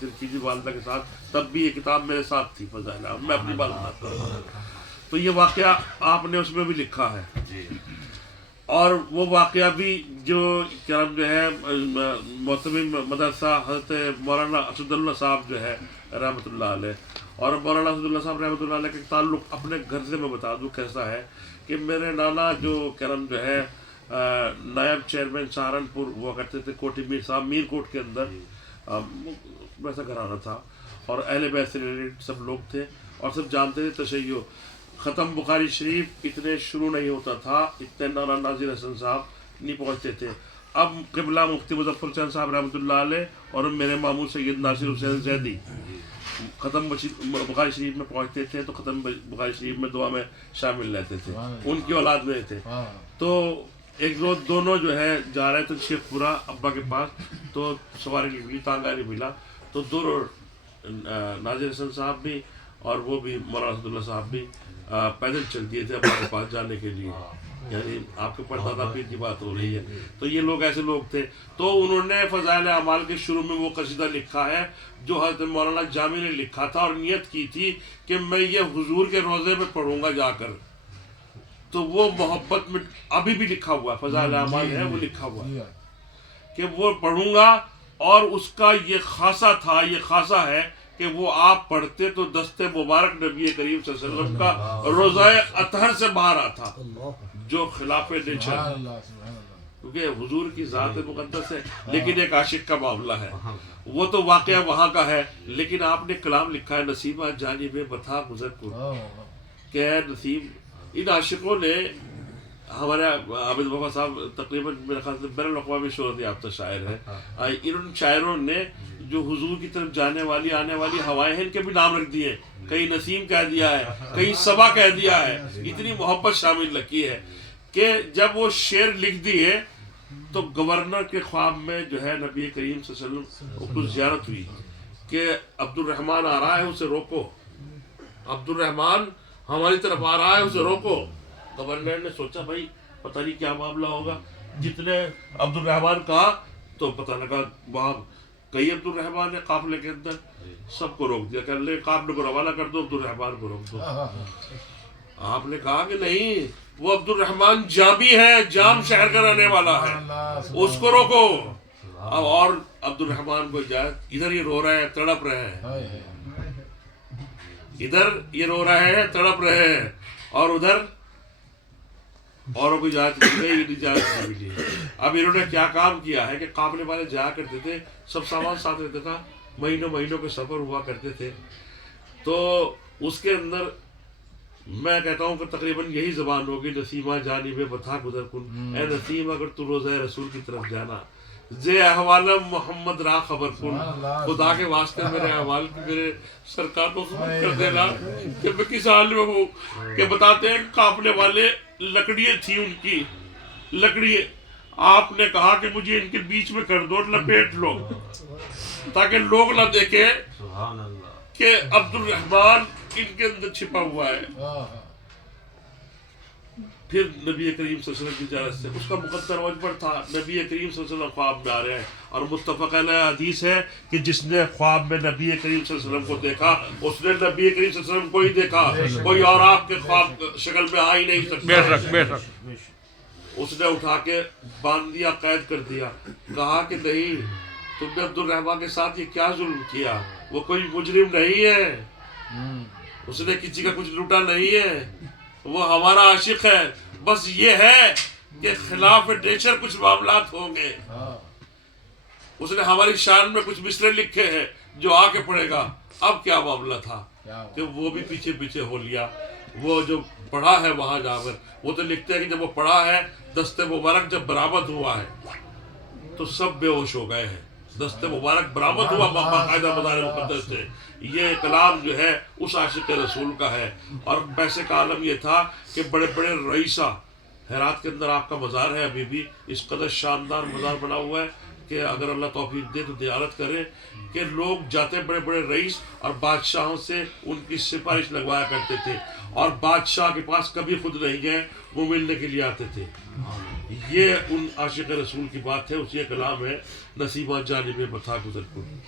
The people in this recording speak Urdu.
کیجیے والدہ کے ساتھ، تب بھی یہ کتاب میرے ساتھ تھی فضائل اعمال، میں اپنی بات بتاتا ہوں۔ تو یہ واقعہ آپ نے اس میں بھی لکھا ہے، اور وہ واقعہ بھی جو کیا نام جو ہے محتمم مدرسہ حضرت مولانا اسد اللہ صاحب جو ہے رحمۃ اللہ علیہ، اور مولانا اسد اللہ صاحب رحمۃ اللہ علیہ کا تعلق اپنے گھر سے میں بتا دوں کیسا ہے کہ میرے نانا جو کیا نام جو ہے نائب چیئرمین سہارنپور ہوا کرتے تھے، کوٹھی میر صاحب میر کوٹ کے اندر ویسا گھرانہ تھا، اور اہل بیت سے ریلیٹڈ سب لوگ تھے اور سب جانتے تھے تشیع۔ ختم بخاری شریف اتنے شروع نہیں ہوتا تھا، اتنے مولانا ناظر حسن صاحب نہیں پہنچتے تھے۔ اب قبلہ مفتی مظفر چند صاحب رحمۃ اللہ علیہ اور میرے ماموں سید ناصر حسین زیدی ختم بخاری شریف میں پہنچتے تھے، تو ختم بخاری شریف میں دعا میں شامل رہتے تھے، ان کی اولاد میں تھے۔ تو ایک روز دونوں جو ہے جا رہے تھے شیخ پورہ ابا کے پاس، تو سواری نہیں ملی، تانگا نہیں ملا، تو دونوں ناظر حسن صاحب بھی اور وہ بھی مولانا اسد اللہ صاحب بھی پیدل چل دیے تھے ابا کے پاس جانے کے لیے، یعنی آپ کے پردادا پیر کی بات ہو رہی ہے۔ تو یہ لوگ ایسے لوگ تھے، تو انہوں نے فضائل اعمال کے شروع میں وہ قصیدہ لکھا ہے جو حضرت مولانا جامی نے لکھا تھا، اور نیت کی تھی کہ میں یہ حضور کے روضے میں پڑھوں گا جا کر۔ تو وہ محبت میں ابھی بھی لکھا ہوا ہے، فضائل اعمال ہے وہ لکھا ہوا ہے کہ وہ پڑھوں گا، اور اس کا یہ خاصہ تھا، یہ خاصہ ہے کہ وہ آپ پڑھتے تو دست مبارک نبی کریم صلی اللہ علیہ وسلم کا روضہ اطہر سے باہر آتا، جو خلاف نیچر، کیونکہ حضور کی ذات مقدس ہے لیکن ایک عاشق کا معاملہ ہے، وہ تو واقعہ وہاں کا ہے۔ لیکن آپ نے کلام لکھا ہے نسیمہ جانب بتا گزر کو، کہ اے نسیم، ان عاشقوں نے، ہمارے عابد بابا صاحب تقریباً میرے خیال سے بین الاقوامی شہرت یافتہ شاعر ہیں، ان شاعروں نے جو حضور کی طرف جانے والی آنے والی ہوائیں ہیں ان کے بھی نام رکھ دیے، کہیں نسیم کہہ دیا ہے، کہیں صبا کہہ دیا ہے، اتنی محبت شامل رکھی ہے کہ جب وہ شعر لکھ دیے تو گورنر کے خواب میں جو ہے نبی کریم صلی اللہ علیہ وسلم کو زیارت ہوئی کہ عبد الرحمن آ رہا ہے اسے روکو، عبد الرحمن ہماری طرف آ رہا ہے اسے روکو۔ گورنر نے سوچا بھائی پتہ نہیں کیا معاملہ ہوگا، جتنے عبد الرحمن کہا تو پتہ لگا وہاں کئی عبد الرحمن ہے قافلے کے اندر، سب کو روک دیا کہ اللہ قافلے کو روانہ کر دو، عبد الرحمن کو روک دو۔ آپ نے کہا کہ نہیں، وہ عبد الرحمن جامی ہے، جام شہر کا رہنے والا ہے، اس کو روکو۔ اب اور عبد الرحمن کو اجازت، ادھر یہ رو رہے ہیں تڑپ رہے ہیں، ادھر یہ رو رہے ہیں تڑپ رہے ہیں، اور ادھر اوروں کو اجازت نہیں ملی۔ اب انہوں نے کیا کام کیا ہے کہ قافلے والے جایا کرتے تھے، سب سامان ساتھ رہتا تھا، مہینوں مہینوں کے سفر ہوا کرتے تھے، تو اس کے اندر میں کہتا ہوں کہ تقریباً یہی زبان ہوگی، نسیمہ جانب بتا گزر کن، اے نسیم اگر تو روضہ رسول کی طرف جانا، زے احوال محمد را خبر کن، خدا کے واسطے میرے احوال کی میرے سرکار کو خبر کر دینا کہ میں کس حال میں ہوں۔ کہ بتاتے ہیں قافلے والے لکڑیاں تھیں ان کی، لکڑیاں، آپ نے کہا کہ مجھے ان کے بیچ میں کر دو، لپیٹ لو، تاکہ لوگ نہ دیکھیں کہ عبد الرحمن ان کے اندر چھپا ہوا ہے۔ پھر نبی کریم صلی اللہ علیہ وسلم کی اجازت سے، اس کا مقدر وجہ پر تھا، نبی کریم صلی اللہ علیہ وسلم خواب میں آ رہے ہیں، اور متفق علیہ حدیث ہے کہ جس نے خواب میں نبی کریم صلی اللہ علیہ وسلم کو دیکھا، اس نے نبی کریم صلی اللہ علیہ وسلم کو ہی دیکھا، کوئی اور آپ کے خواب شکل میں آ ہی نہیں سکتا۔ اس نے اٹھا کے باندھ دیا، قید کر دیا، کہا کہ نہیں، تم نے عبد الرحمن کے ساتھ یہ کیا ظلم کیا، وہ کوئی مجرم نہیں ہے، اس نے کسی کا کچھ لوٹا نہیں ہے، وہ ہمارا عاشق ہے، بس یہ ہے کہ خلاف نیچر کچھ معاملات ہوں گے۔ اس نے ہماری شان میں کچھ مصرے لکھے ہیں جو آ کے پڑھے گا۔ اب کیا معاملہ تھا کہ وہ بھی پیچھے پیچھے ہو لیا، وہ جو پڑھا ہے وہاں جا کر، وہ تو لکھتے ہیں کہ جب وہ پڑھا ہے دست مبارک جب برآمد ہوا ہے تو سب بے ہوش ہو گئے ہیں، دست مبارک برآمد ہوا باقاعدہ مدار مقدس سے۔ یہ کلام جو ہے اس عاشق رسول کا ہے، اور پیسے کا عالم یہ تھا کہ بڑے بڑے رئیسہ، ہرات کے اندر آپ کا مزار ہے ابھی بھی، اس قدر شاندار مزار بنا ہوا ہے کہ اگر اللہ توفیق دے تو زیارت کرے، کہ لوگ جاتے بڑے بڑے رئیس اور بادشاہوں سے ان کی سفارش لگوایا کرتے تھے، اور بادشاہ کے پاس کبھی خود نہیں گئے، وہ ملنے کے لیے آتے تھے۔ یہ ان عاشق رسول کی بات ہے، اس یہ کلام ہے نسیمہ جانب بتا گزر کن۔